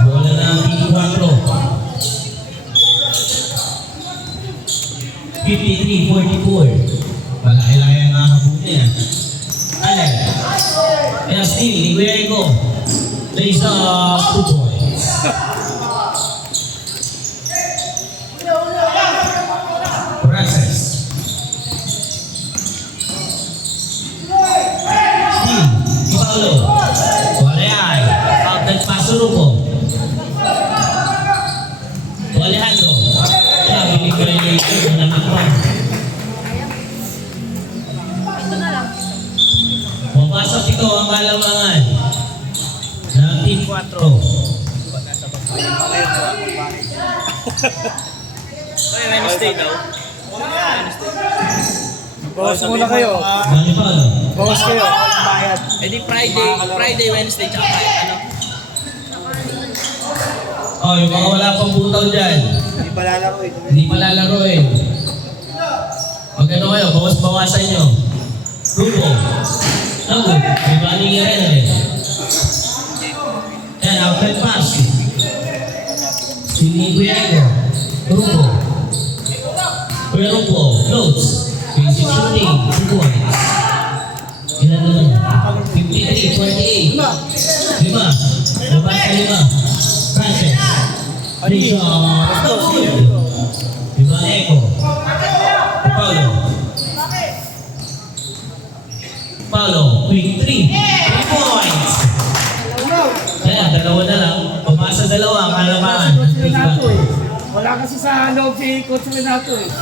Bola ng Team 4. 53-44. Malaki-laki ang nakabuti yan. Allen. Kaya still, ni Kuya Ego. Raise up 2 points. Francis. Still, ni Paulo. Koreay. Out del Paso Rupo. Alejandro. Kaya, hindi ko rin yung naman. Pumasok ito ang kalamangan ng Team 4. Ay, Wednesday daw. Bawas muna kayo. Ano pa ano? Bawas kayo. Walang bayad. Eh di Friday, Wednesday, tsaka ano. Oh, yung mga wala pang butaw dyan. Hindi pa lalaro eh. Hindi pa lalaroin. Pag ano kayo, bawas-bawasan nyo. Grupo. Naku, may baling rin eh. Yan, outlet pass. Sini Kuya Ego. Grupo. Kuya Grupo, close. Basic shooting, 2 points. Ilan naman? 53-48. 5. Labas ka 5. Francis. Alicia. Diba Ego? Paulo. Paulo, quick 3 points. Kaya, dalawa na lang. Pumasa dalawa, kalamangan. Wala kasi sa loob si Coach Renato eh.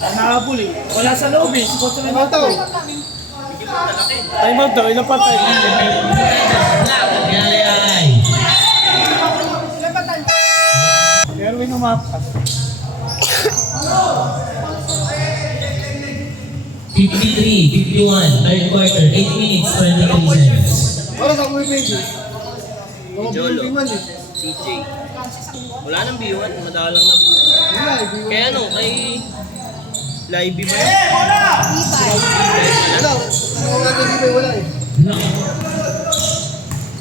Nakapul eh. Wala sa loob eh, si Coach Renato eh. Time out daw, ilang patay. Yalay. Erwin umapas. 53-51, third quarter, 8 minutes, 23 seconds. Wala sa kuwi pwede. Jolo. CJ. Wala nang B1, madalang na B1. Kaya ano, kay Libby ba yun? Wala eh. No.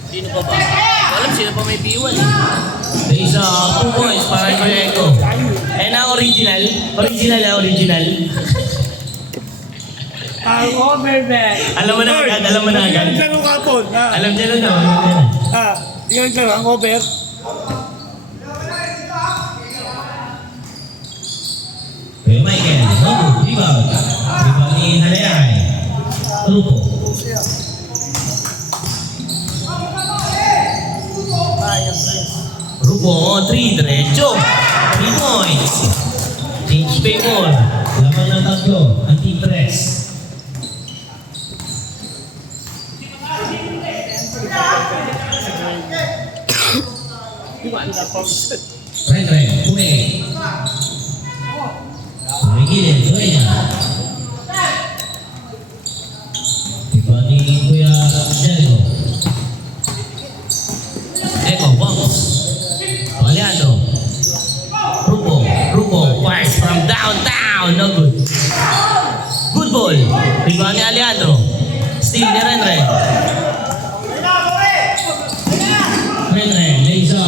Sino pa ba? Alam sino pa may B1 eh. There's 2 points para kay Ego. Eh na original. Original. Ang overback. Alam mo na agad. Tingnan mo kapon. Alam niya na. Tingnan ka ang over. Kuya Michael, Nobu, rebound. Rebound ni Halayay. Rupo. Rupo, 3, diretso. 3 points. Change favor. Lamang ng tatlo, ang team press. Ren, Kume. Gilid, Kuya. Iba ni Kuya Jericho. Eko, bounce. Aliado. Rupo, fires from downtown. No good. Good ball. Iba ni Aliado. Steal ni Renre. Renre, lays no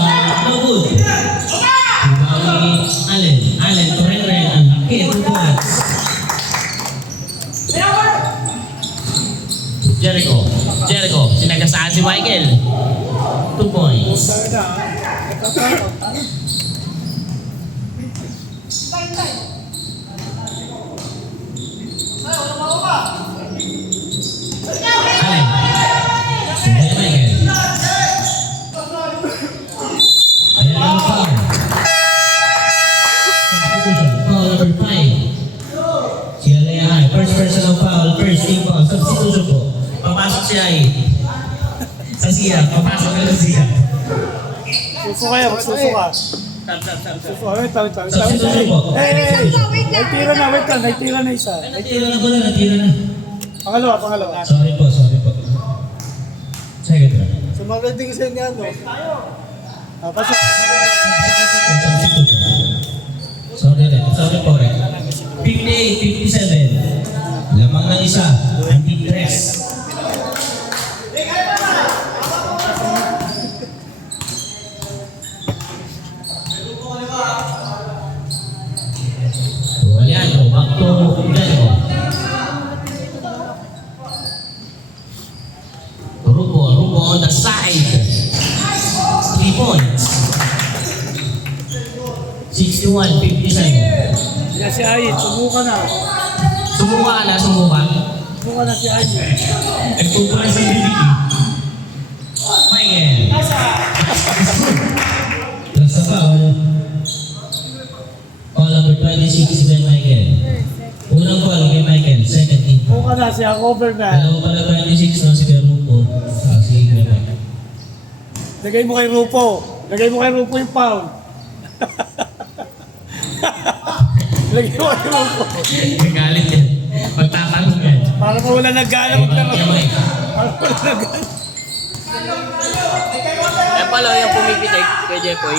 good. Iba ni Allen to Renre. Ang laki, 2 points. Jericho, sinagasaan si Michael. 2 points. Allen. Sundaya Michael. Ayan ang foul. Substitution. Foul number 5. Si Alea, first personal foul, first team foul. Substitution po. Papasok siya eh. Sa siya, papasok ka sa siya. Suso kayo, magsuso ka. Suso, wait. Substitution po. Hey! Nagtira na isa. Natira na pala, natira na. Pangalawa. Sorry po. Second round. Sumagal din kasi niya, no? Pasok. Sorry po rin. 58-57. Lamang ng isa. Ang team press. on the side. 3 points. 61-57. Yan si Ayit, sumuka na. Sumuka ka na, sumuka. Sumuka na si Ayit. Nagpupunan sa BBD. Michael. That's a foul. Foul number 26 kay Michael. Unang foul kay Michael, second team. Sumuka na siya, cover na. Dalawa pala 26 no, si Perupo. Si Michael. Lagay mo kay Rupo. Lagay mo kay Rupo yung pound. Lagay mo kay Rupo. Nagalit yan. Magtatanong yan. Para mawala ng gana Kay magkaroon. Mike. Para mawala ng gana. Eh pala yung pumipitik kay Jepoy.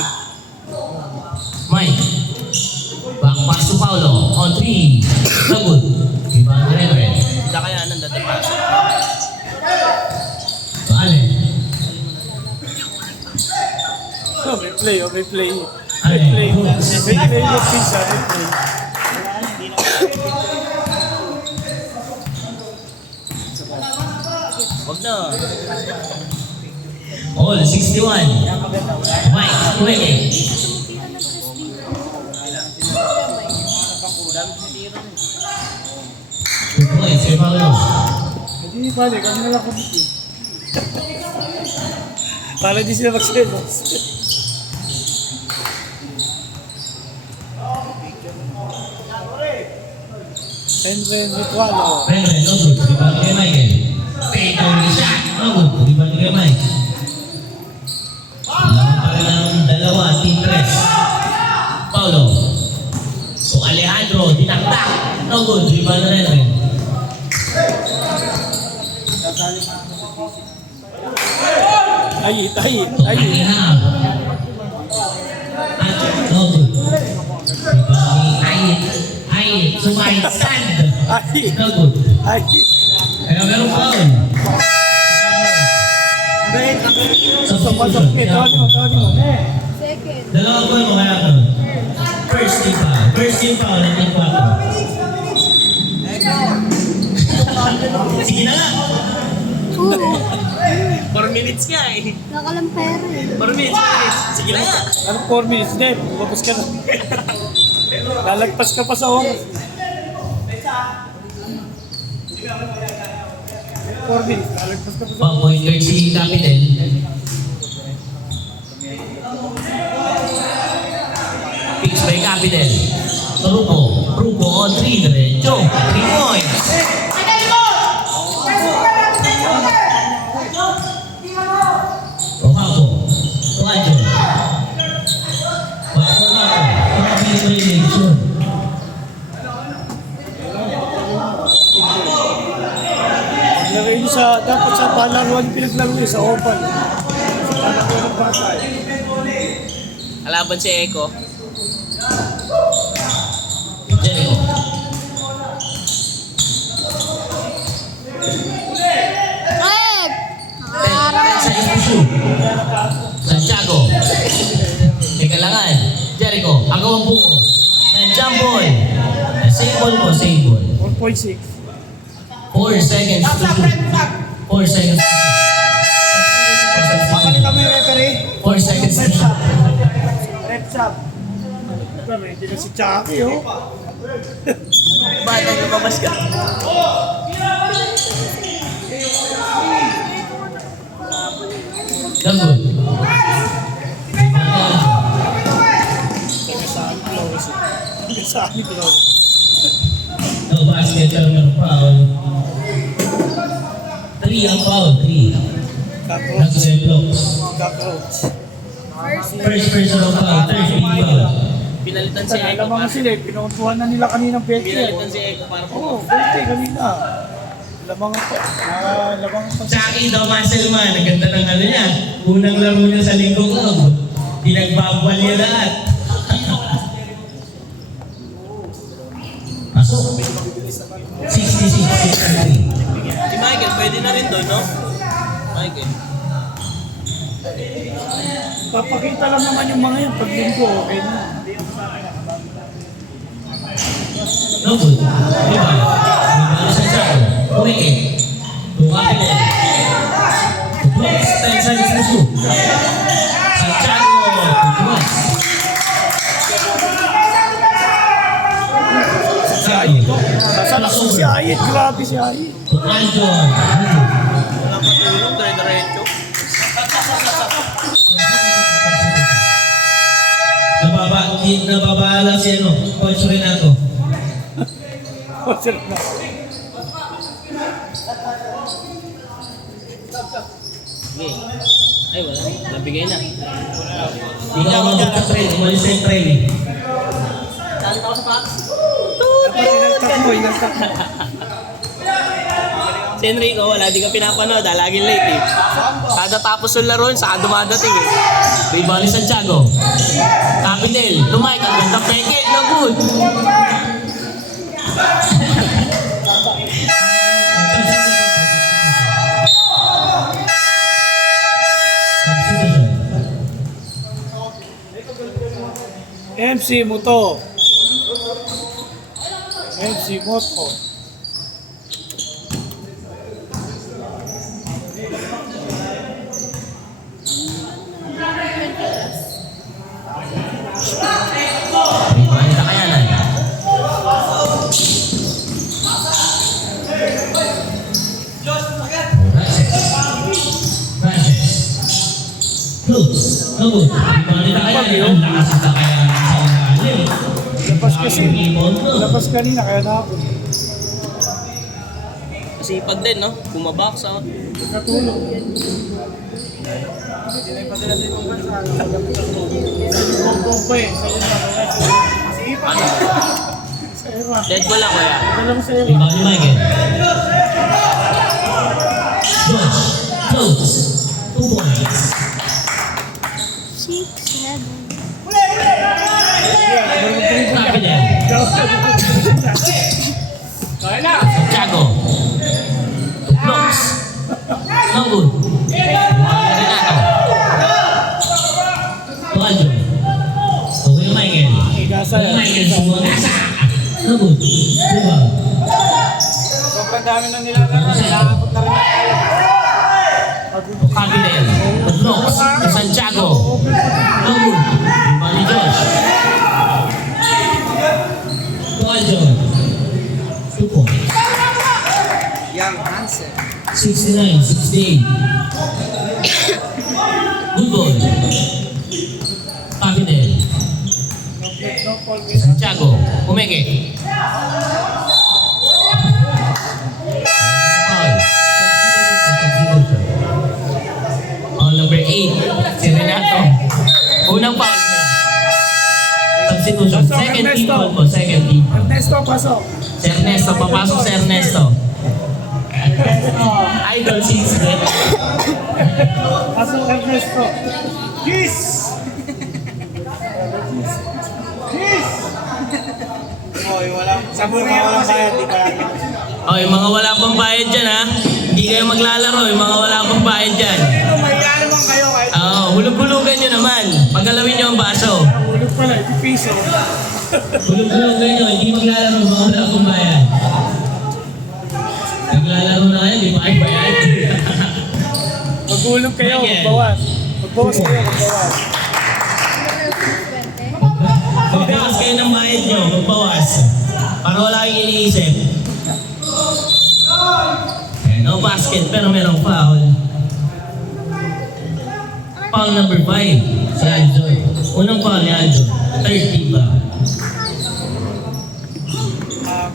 Mike. Back pass to Paulo. On 3. No good. Rebound ni Renren. Hindi kaya nang dating pasok. So, Allen. Oh, may play, oh, may play. May Allen. play. May play yung pizza, may play. Wag na. All 61. Mike. Kuweke. 2 points kay Paulo. Hindi pala, kami na lang kabit eh. Para di sila magselos. Renren Ritualo. Renren, no good. Rebound kay Michael. Fade away shot. No good. Rebound kay Mike. Laman pa rin ang dalawa. Team press. Paulo. So Alejandro, dinakdak. No good. Rebound na Renren. Ayit. Ihab. No good. Rebound ni Ayit. Sumahit stand. Ayit. No good. Ayit. Kaya meron foul. Pasok niya, tawagin mo. Second. Dalawang goal mo kaya ako. First team foul. First team foul ng team 4. Sige na nga. 4 minutes nga eh. Nakalampera eh. 4 minutes guys. Sige na nga. Ano 4 minutes? Hindi, lumabas ka na. Lalagpas ka pa sa oras. 4 minutes, lalagpas ka pa sa oras. Point guard si Capital. Fix by Capital. Rupo on 3. Diretso. 3 points. Okapo. Tuanjo. Pakapilation. Paglagay nyo sa, dapat sa palaruan pinaglaro nyo sa open. Sa palaruan ng bata. Kalaban si Eko. Jericho. Red! Sa Isuzu. Santiago. Ikalangan. Jericho. Agaw ang buko. And jump ball. Save ball po. Save ball. 1.6. 4 seconds to shoot. 4 seconds to shoot. Makali kami referee. 4 seconds to shoot. Reps up. Hindi na si Chucky, oh. Bakit lumabas ka? Danggol. Tagasaan close. Tagasaan close. No basket pero meron foul. 3 ang foul. 3. Cockroach. Nag-7 blocks. Cockroach. First personal foul. Third team foul. Pinalitan si Eko Alam mga para. sila, pinuntuhan na nila kaninang peke. Pinalitan si Eko para Oo, po. peke kanina. Lamang pa. Lamang pa. Chucky daw Muscleman. Ang ganda ng ano niya. Unang laro niya sa linggong loob. Pinagbabwal niya lahat. Pasok. 66-63. Si Michael, pwede na rin doon, no? Michael. Papakita lang naman yung mga yan. Pag linggo, okay na. No good. Diba? Diba sa Chaco? Kumike. Tumapit. Blocks 10 2. Santiago. Tumas. Si Ayit, oh. Sasalak si Ayit. Grabe si Ayit. Aldo. Walang patulong, dire-diretso. Nababala si ano, Coach Renato. Oh, sir na. Sige. Ay, wala. Nabigay na. Hindi ka umabot sa trail, umalis sa yung trail. Dapat inagtak mo, inagtak mo. Si Enrico, wala. Di ka pinapanood. Laging late eh. Kada tapos yung laro, saka dumadating eh. Rebound ni Santiago. Capital. Lumay. Ang ganda peke. No good. MC Moto. MC Moto. Rebound ni Takayanan. Close. No good. Rebound ni Takayanan. Ang lakas ni Takayanan sa ilalim. Labas kasi. Rebound mo. Labas kanina, kaya nakapon. Masipag din, no? Bumabak sa... Katulong. Dead ko lang, kuya. Rebound ni Michael. Josh. Close. 2 points. 6, 7. Santiago. Blocks. No good. Renato. Tualdo. Okay, Michael. Michael Sumonasa. No good. Rebound. Sobrang dami na nila nakakot na rin. Capital. Blocks. Santiago. No good. Rebound ni Josh. Tualdo. 2 points. Young Hansen. 69-68. Good ball. Capital. Santiago. Umeke. Foul. Foul number 8. Si Renato. Unang foul niya. Substitution. Second team foul po. Second team. Ernesto, pasok. Si Ernesto. Papasok si Ernesto. Idol since then. Pasok Ernesto. Kiss! Kiss! Oy, walang sabon na walang bayad, di ba? Oh, yung mga wala pang bayad dyan ha. Hindi kayo maglalaro, yung mga wala pang bayad dyan. Ano, may naman kayo kahit Oo, hulog-hulugan nyo naman. Paggalawin nyo ang baso. ulog pala, piso. Hulog-hulugan nyo, hindi maglalaro yung mga wala pang bayad. Naglalaro na kayo, di ba kayo bayad? Magulog kayo, magbawas. Magbawas kayo, magbawas. Magbawas kayo ng bayad nyo, magbawas. Para wala kayong iniisip. No basket, pero merong foul. Foul number 5, si Aljo. Unang foul ni Aljo, 30 ba?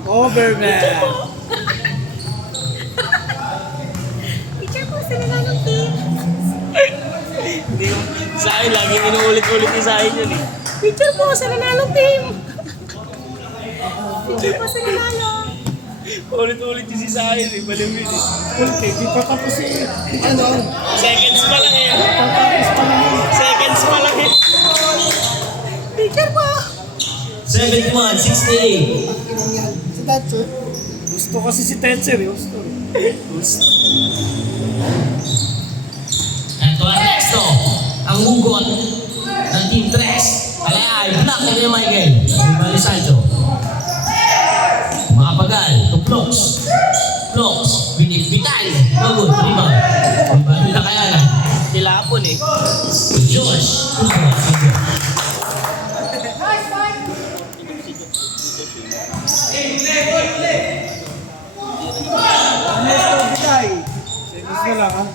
Overman. Teacher po, sila na ng team. Hindi mo. Sa akin, lagi inuulit-ulit yung sa akin yun eh. Teacher po, sila na ng team. Teacher po, sila na ng. Ulit-ulit yung sa akin eh. Malamit eh. Okay, di pa tapos eh. Ano? Seconds pa lang eh. Tapos pa lang yun. Seconds pa lang eh. Teacher po. 71-68. Gusto kasi si Tetzer, gusto. Ito Ernesto, ang hugot ng Team 3. Alayay, block na niya Michael. Ribali Sancho. Makapagal, to blocks. Blocks, binigbitan. No good, rebound. Ribali na kaya na. Sila po hapon eh. Josh. 2 points to Josh. Service na lang, ha?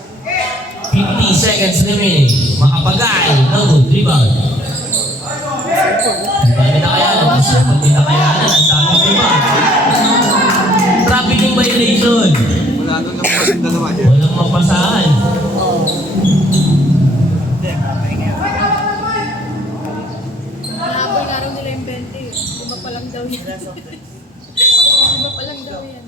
50 seconds remaining. Makapagay. No good. Rebound. Hindi na kayanan. Hindi na kayanan. Ang daming rebound. Trafficking violation. Wala doon lang pa yung dalawa. Walang mapasahan. Nahabol nga raw nila yung 20. Lima pa lang daw yan. Lima pa lang daw yan.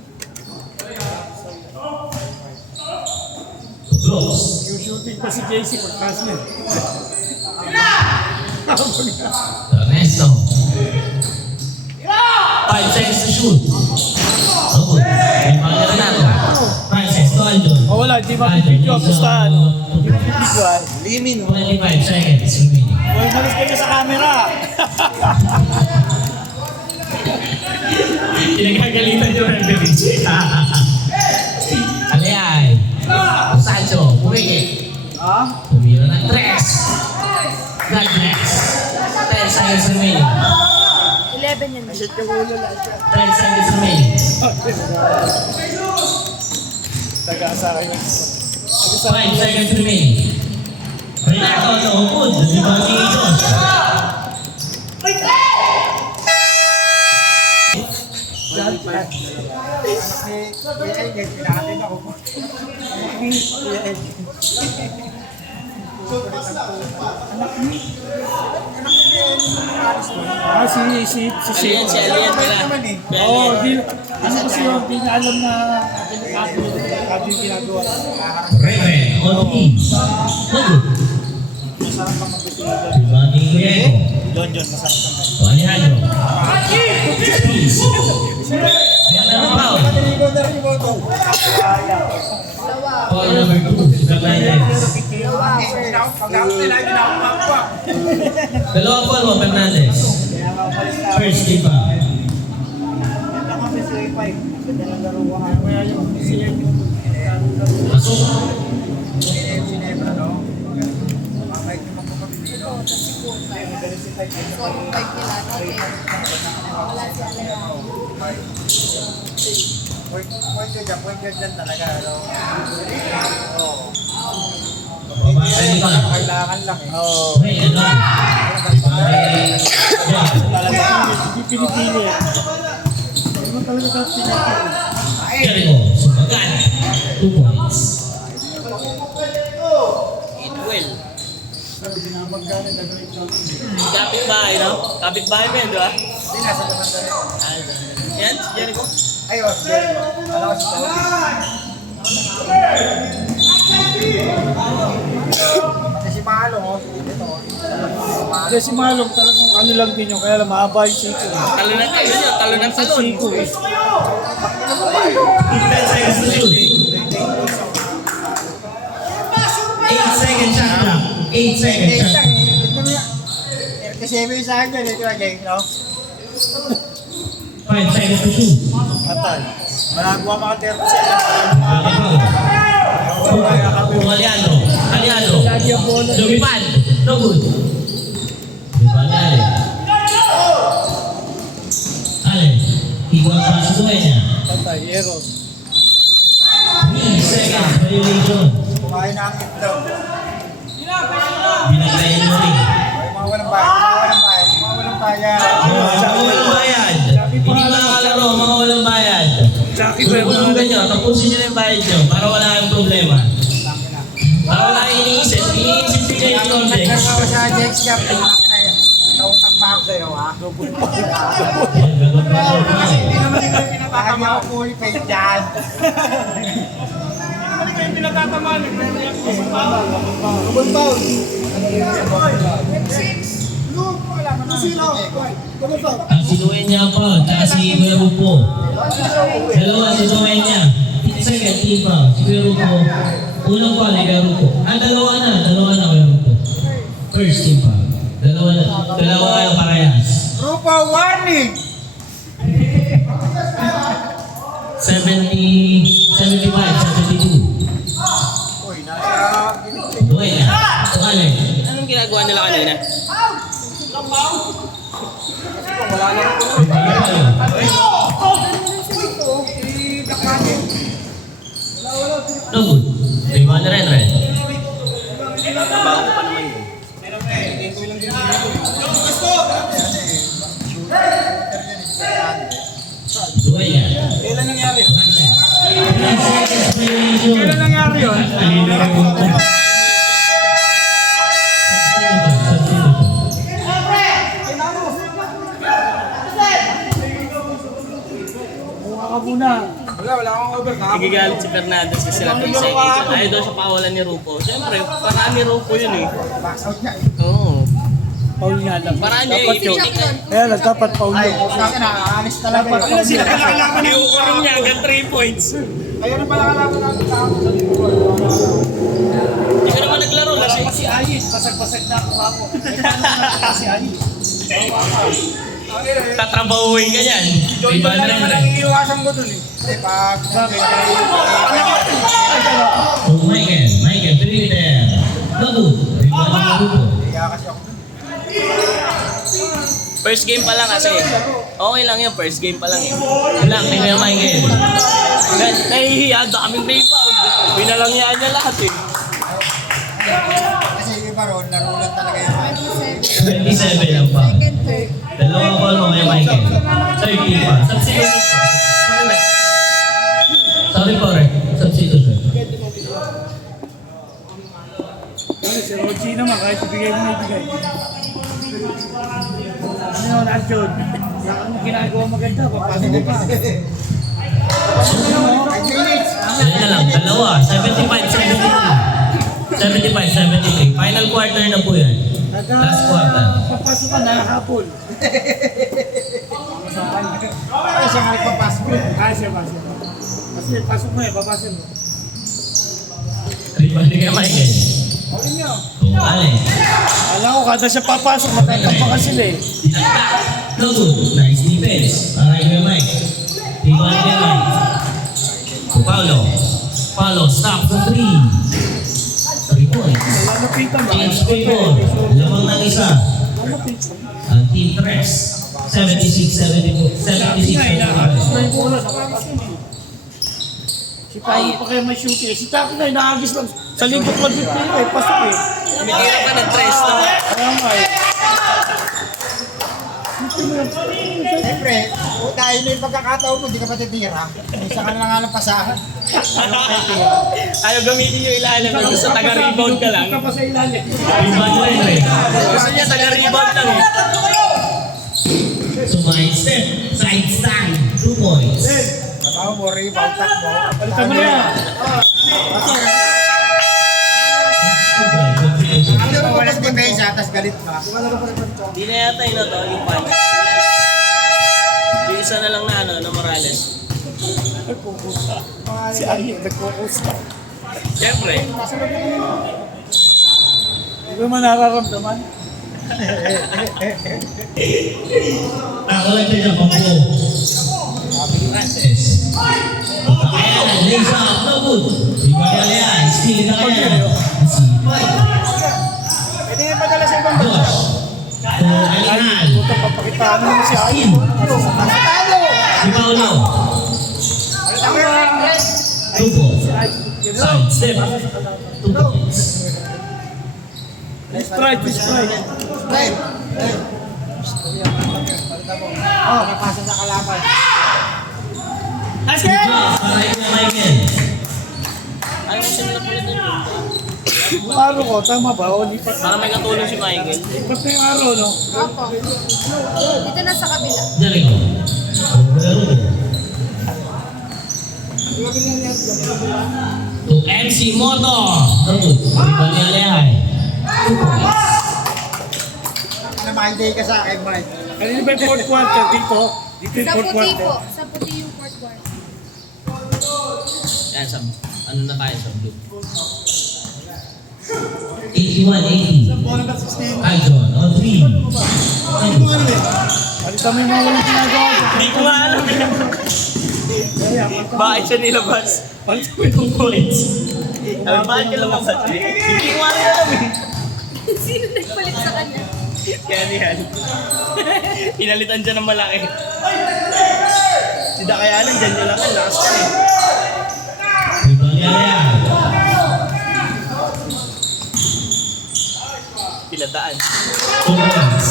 Blocks. Yung shooting pa si JC pagkas niya. Ernesto. 5 seconds to shoot. No good. May mga Renato. Francis to Aljon. Oh, wala, hindi mapipidyo. Basta ano. Hindi mapipidyo, ah. Limin, oh. 25 seconds remaining. Uy, malis kayo sa camera. Pinagagalitan yung referee. Alayay. Sancho. Pumigil. Ha? Tumira ng 3. God bless. 10 seconds remaining. 11 yan. Shit yung ulo lang siya. 10 seconds remaining. Taga sa akin. 5 seconds remaining. Renato, no good. Rebound ni Josh. Ah, si Alien, si Alien pala. Oo, di, ano kasi yun, di na alam na sabi yung ginagawa. Raven, on team. No good. Rebound ni Guillermo. John, masarap naman. O, Alejandro. Peace. Ayan na ang foul. Foul number 2. Fernandez. Dalawang foul mo, Fernandez. First team foul. Pasok. So, yung 5 nila, okay. Wala si Alejandro. Babasa ni Pan. Kailangan lang eh. Oo. Hey, ano? Hindi pinipili eh. Hindi mo talaga dapat pinipili. Jericho, sumagan. 2 points. Itwell. Kapit-bahay, no? Kapit-bahay mo yan, di ba? Yan, si Jericho. Kasi si Malong talagang ano lang din yun, kaya lang mahaba yung siko. Talo ng talon yun, talo ng talon. Siko eh. 10 seconds to shoot. 8 seconds shot clock. 8 seconds shot clock. Kasi may sa akin, ito na game, no? 5 seconds to shoot. Atay. Malagawa mga terpo sa Aliano. Aliano. Lumipad. No good. Lumipad ni Ale. Ale. Igual pa sa duenya. Atay, error. 3 seconds violation. Kumain na ang itlog. Binaglayan mo rin. Mawalang bayad. Mawalang bayad. Mga walang bayad. Hindi makakalaro, mga walang bayad. Tulungan nyo, tapusin nyo na yung bayad nyo para wala kayong problema. Para wala kayong iniisip. Iniisip nyo yung context. Nagkawa sa Jex Gap. Nautang pa ako sa'yo, ha? Hindi naman ikaw yung pinatatamaan. Ako full pay dyan. Hindi naman ikaw yung pinatatamaan. Nagre-react ko sa bawal. Double foul. Ang si Duenya pa, tsaka si Kuya Rupo. Dalawa si Duenya. Second team pa, si Kuya Rupo. Unang pa, Kuya Rupo. Dalawa na Kuya Rupo. First team pa. Dalawa kayo parehas. Rupa warning! 70, 75, 72. Uy, nasa... Duenya. No good. Rebound rin, Ren. Bago pa naman yun. Duhay niya. Kailan nangyari? 10 seconds violation. Kailan nangyari yun? Mukha ka muna. Wala akong over. Nagigalit si Fernandez kasi sila 3 seconds. Ayaw daw siya pakawalan ni Rupo. Siyempre, paraan ni Rupo yun eh. Oo. Paul nga lang. Paraan niya eh. Kaya lang, dapat Paul yun. Nakakaalis talaga. Ano sila kailangan Yung ukurong niya hanggang 3 points. Ayun na pala kalaban natin sa ako. Hindi ka naman naglaro kasi. Si Ayis, pasag-pasag na ako ako. Si Ayis. Tatrabahuin ka yan. Rebound rin, Ren. Nangiiwasan mo dun eh. Kasi pag... To Michael. Michael, 3 there. No good. Rebound ng Rupo. Kaya kasi ako. First game pa lang kasi. Okay lang yun, first game pa lang eh. Yun lang, kay Kuya Michael. Nahihiya, daming rebound. Binalangyaan niya lahat eh. Kasi yung iba ron, narulat talaga yun. 27 lang pa. Second, third. Dalawang call mo Kuya Michael. 30 pa. Substitution. Sorry po, Ren. Substitution. Si Rochi naman, kahit ibigay mo na ibigay. Ano, Arjun? Ano ginagawa maganda? Papasok mo pa. 5 minutes. Yan na lang. Dalawa. 75-73. 75-73. Final quarter na po yan. Last quarter. Papasok ka na, hapon. Kaya siya nga nagpapasok. Kasi, Kasi, pasok mo eh, papasok mo. Rebound ni Kuya Michael. Kung alin. Alam ko, kada siya papasok, magkakapa ka sila eh. No good. Nice defense. Para kay Kuya Mike. Rebound ni Kuya Mike. To Paulo. Paulo, stop for 3. 3 points. Lalapitan ba? Change favor. Lamang ng isa. Ang team Tres. 76-74. 76-75. Si Paolo pa kayo may shooting eh. Si Taki na, inaagis lang. Sa lingkot mag-dip nila eh, pasok eh. Tumitira ka ng tres na. Kaya nga eh. Siyempre, dahil na yung pagkakataon mo, di ka pa titira. Isa ka na lang nga ng pasahan. Ayaw gamitin yung ilalim. Gusto taga-rebound ka lang. Hindi ka pa sa ilalim. Rebound rin rin. Gusto niya taga-rebound lang eh. So, mind step. Side stand. 2 points. Trabaho mo, rebound, takbo. Balikan mo na yan. Ano mo walang depensa, tapos galit pa. Di na yata yun na to, yung punch. Yung isa na lang na ano, na Morales. Nagkukusa. Si Ayik, nagkukusa. Siyempre. Hindi mo nararamdaman. Ako lang siya ng pampo. Francis. Ayan, lays up. No good. Rebound niya yan. Steal na kaya. Pwede na padala sa ibang bansa. Josh. To Alinal. Puta, papakitaan mo si Ayik. Si Paulo. 2 points. Side step. 2 points. Sprite, Sprite. Right. Oh, napasa sa kalaban. Para kay Michael. Ayaw mo siya nila pala doon. Yung araw ko, tama ba? O, lipat. Para may katulong si Michael. Lipat na yung araw, no? Opo. Dito na sa kabila. Jericho. To MC Motor. Good. Rebound ni Alehay. 2 points. Ano, makiday ka sa akin, Mike. Kanina ba yung fourth quarter dito? Dito yung Sa fourth puti quarter. po. Sa puti yung fourth quarter. Yan, sa, ano na tayo sa blue. 81-80. Aljon on 3. Palitan mo yung mga walang ginagawa. Hindi ko nga alam eh. Bakit siya nilabas? Palitan mo yung 2 points. Bakit ka lumabas? Hindi ko nga alam eh. Sino nagpalit sa kanya? Yan yan. Pinalitan dyan ng malaki. Si Dakayanan dyan nyo lang ang lakas ka eh. Rebound yan yan. Pilataan. 2 points.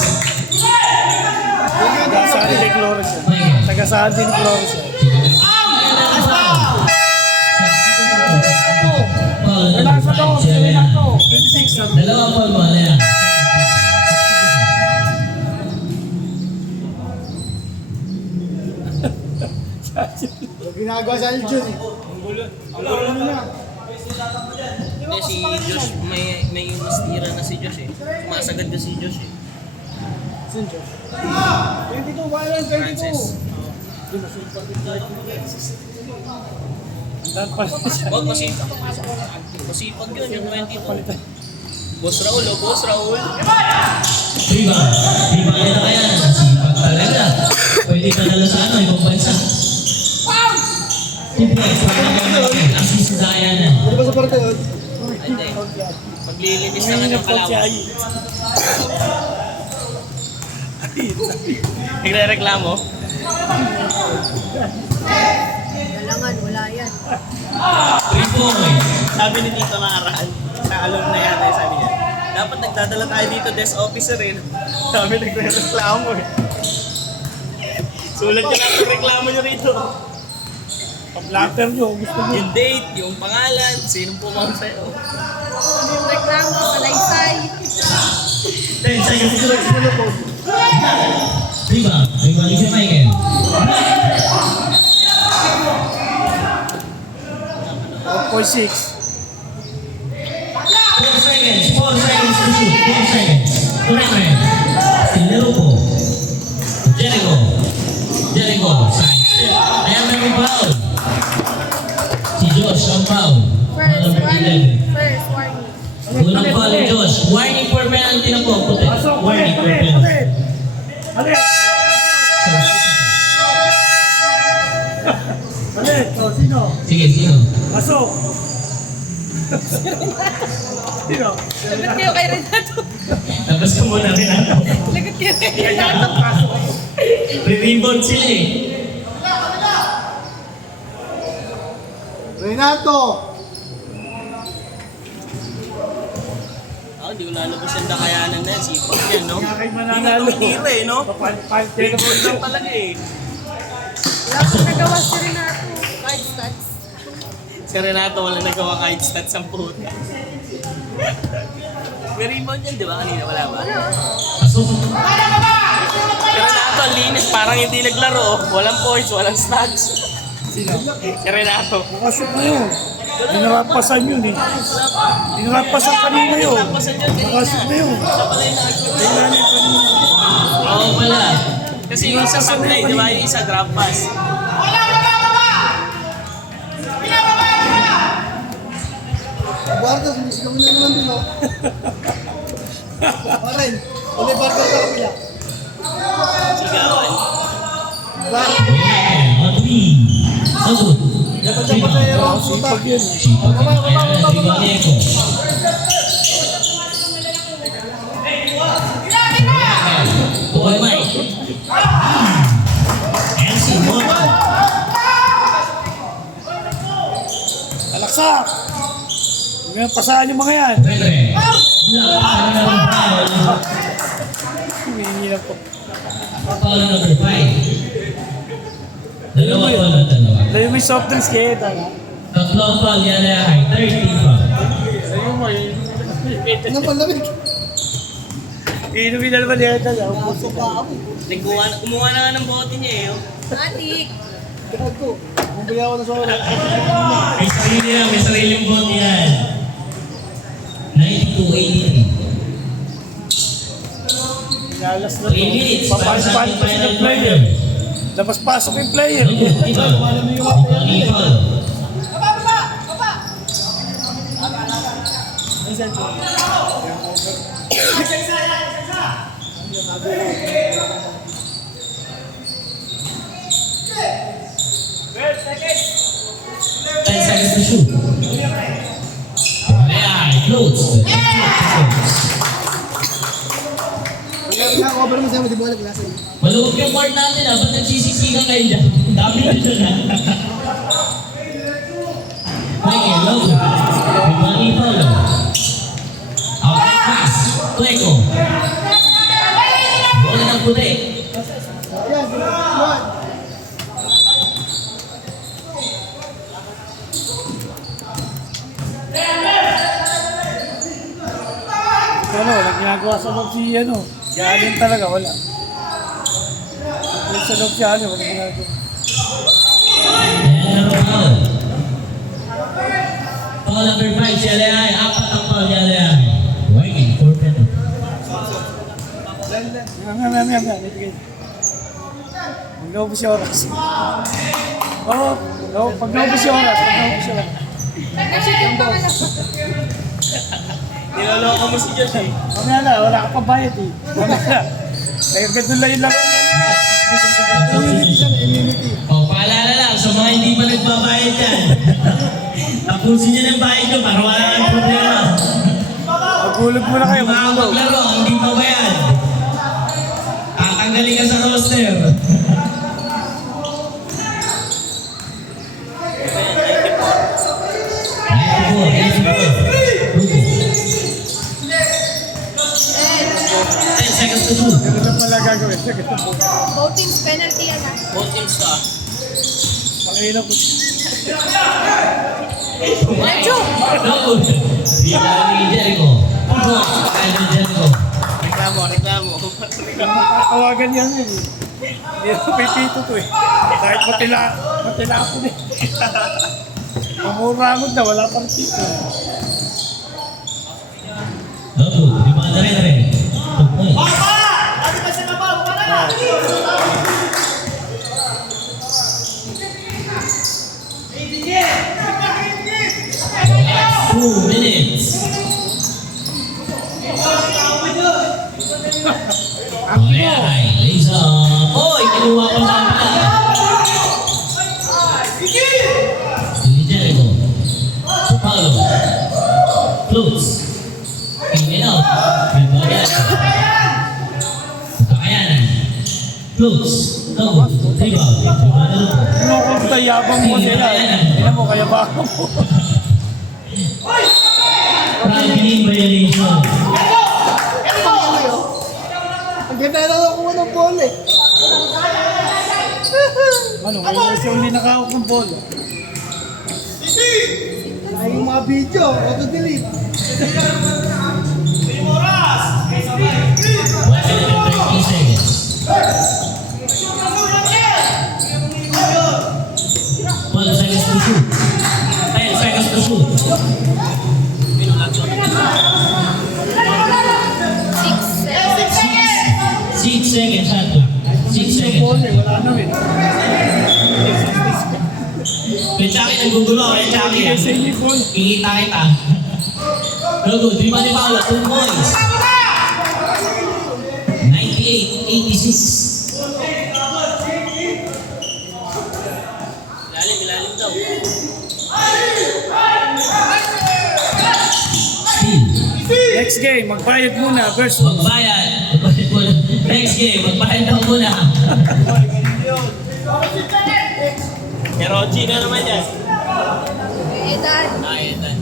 Taga-saan din Flores yan. Michael. Taga-saan din Flores yan. Foul Wala sa to, number 5, wala Jalen. to. 26. Dalawang foul mo, Alea. Ginagawa sa Aljun eh. Hindi, si Josh, may mas tira na si Josh eh. Sumasagad na si Josh eh. 22 ba yan? 22. Francis. Huwag masipag. Masipag yun, yung 22. Boss Raul, oh, Boss Raul. Rebound. Rebound yan na kaya. Sipag talaga. Pwede padala sa ano, ibang bansa. 2 points. Assist sa Dayanan. Ano ba sa parte yun? Hindi. Paglilinis na nga ng kalawang. Nagre-reklamo? Galangan, wala yan. 3 points. Sabi ni Tito Nakaraan, sa alumni yata yung sabi niya, dapat nagdadala tayo dito desk officer eh. Sabi nagre-reklamo eh. Sulat nyo natin reklamo nyo rito. Pag-blatter nyo, gusto nyo. Yung date, yung pangalan, sinong pumang sa'yo. Yung reklamo, salaysay. 10 seconds to go. Rebound. Rebound si Michael. 4.6. 4 seconds. 4 seconds to shoot. 4 seconds. Turner. Sinerupo. Jericho. Jericho. Side. Ayan, may foul. Si Josh ang foul. First Number warning. 11. First warning. Unang foul ni Josh. Warning for penalty na po. Puti. Pasok, Warning for ulit, penalty. ulit. Ulit. Ulit. O, sino? Sige, sino? Pasok. Sino? Lagot kayo kay Renato. Tapos ka muna rin ako. Lagot kayo kay Renato. Re-rebound sila eh. Renato! Ako, di ko lalabas yung Dakayanan na yan. Sipag yan, no? Kaya kayo Hindi na mananalo. tumihira eh, no? Papal-pal. Lang talaga eh. Wala akong nagawa si Renato. Kahit stats. Si Renato wala nagawa kahit stats ang puta. May rebound yan, di ba? Kanina wala ba? Pasok. Si Renato, ang linis. Parang hindi naglaro. Walang points, walang stats. Sino? Si Renato. Nakashoot na yun. Dinarapasan yun eh. Dinarapasan kanina yun. Nakashoot na yun. Tingnan niyo kanina. Oo pala. Kasi yung isa sablay, di ba? Yung isa grab pass. Bartos, sigaw na naman din, no? Parin, ulit Bartos sa kapila. Sigawan. Yeah, on 3. Sagot. Dapat na yung round puta. Sipag yun. Sipag ka kaya na Rivalleco. Tukoy Mike. MC Moto. Alaksak! Huwag yung pasahan yung mga yan. Pwede. Ano na ang foul? Humingi lang po. Foul number 5. Dalawa foul na dalawa. Layo mo yung soft drinks kaya ito. Tatlong foul yan ay 30 foul. Layo mo yun. Ano pa lamig? Inumin na naman yan ito. Kumuha na nga ng bote niya eh. Oh. Atik. Gago. Bumili ako ng solo. May sarili yan, may sariling bot yan. 92-83. Lalas na 3 minutes para sa ating Papasok pa final yung player. player. Tapos pasok yung player. Iba. Ang foul. Ten seconds to shoot. Yeah, it floats. Cover mo sa'yo, di ba klase? Maluwag yung court natin ah. Ba't nagsisisikan kayo dyan? Dami na dyan ah. Okay, low. Bimani Paulo. Okay, pass. Tueko. Bola ng puti. Yan, yan. Ano, walang ginagawa sa loob si ano. Galing talaga, wala. Sa loob si ano, walang ginagawa. Ayan ang foul. Foul number 5 si Aleay. Apat ang foul ni Aleay. Waiting for penalty. Yan. Ibigay. Pag-naubos si oras. Oo, pag-naubos si oras. Nag-shoot yung pangalap. Niloloko mo si Josh eh. Mamaya na, wala ka pa bayad eh. Mamaya. Kaya ganun lang yung lang. Immunity siya, immunity. O, paalala lang, sa mga hindi pa nagbabayad yan. Tapusin niyo ng bayad nyo para wala kang problema. Magulog muna kayo, Yung mga magulog. maglaro, hindi pa bayad. Tatanggalin ka sa roster. Seconds to shoot. Ganun lang pala gagawin. Voting's penalty yan ah. Both teams to ah. Pangina po. Medyo! Load. Bigla ni Jericho. Kaya Jericho. Reklamo. Tawagan yan eh. Hindi na pipito to eh. Kahit matila ako eh. Mamurangon na, wala pang tito. Load. Limanda rin. 2 points. Two minutes. Ayan, Lisa. Oy, kinuha ko sa kapila. Ni Jericho. So Paulo. Close. In and out. May bagay. Kakayanan. Close. Double. Rebound. Ano kung tayabang mo sila eh. Hindi mo kaya ba ako mo. Traveling violation. Ang ganda na nakuha ng ball eh. Ano, ngayon kasi uli nakahawak ng bola. Ay, yung mga video, auto-delete. 1 minute and 30 seconds. 12 seconds to shoot. 10 seconds to shoot. 6 seconds shot clock. 6 seconds. Bola eh, wala na eh. Kaya Chucky, naggugulo. Kaya Chucky. Kasi hindi ball. Kikita kita. No good. Di ba ni Paolo? 2 points. 98-86. Ilalim daw. Steal. Next game, magbayad muna versus Magbayad. Magbayad muna. Next game, magbayad daw muna. Kerochi na naman yan. Edan. Ayan.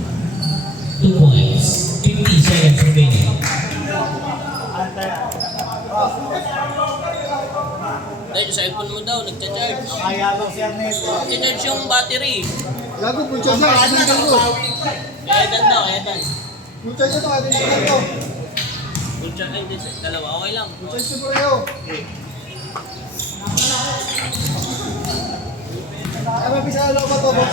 2 points. 50 seconds remaining. Dahil yung cellphone mo daw, nagcha-charge. Ayabang si Ernesto. Nagcha-charge yung battery. Gago, pucha siya. Atingan ko. Edan daw, Edan. Pucha siya to, atingan ko. Ay, hindi. Dalawa, okay lang. Pucha siya po kayo. Ay, mabisa na lang ba to, boss?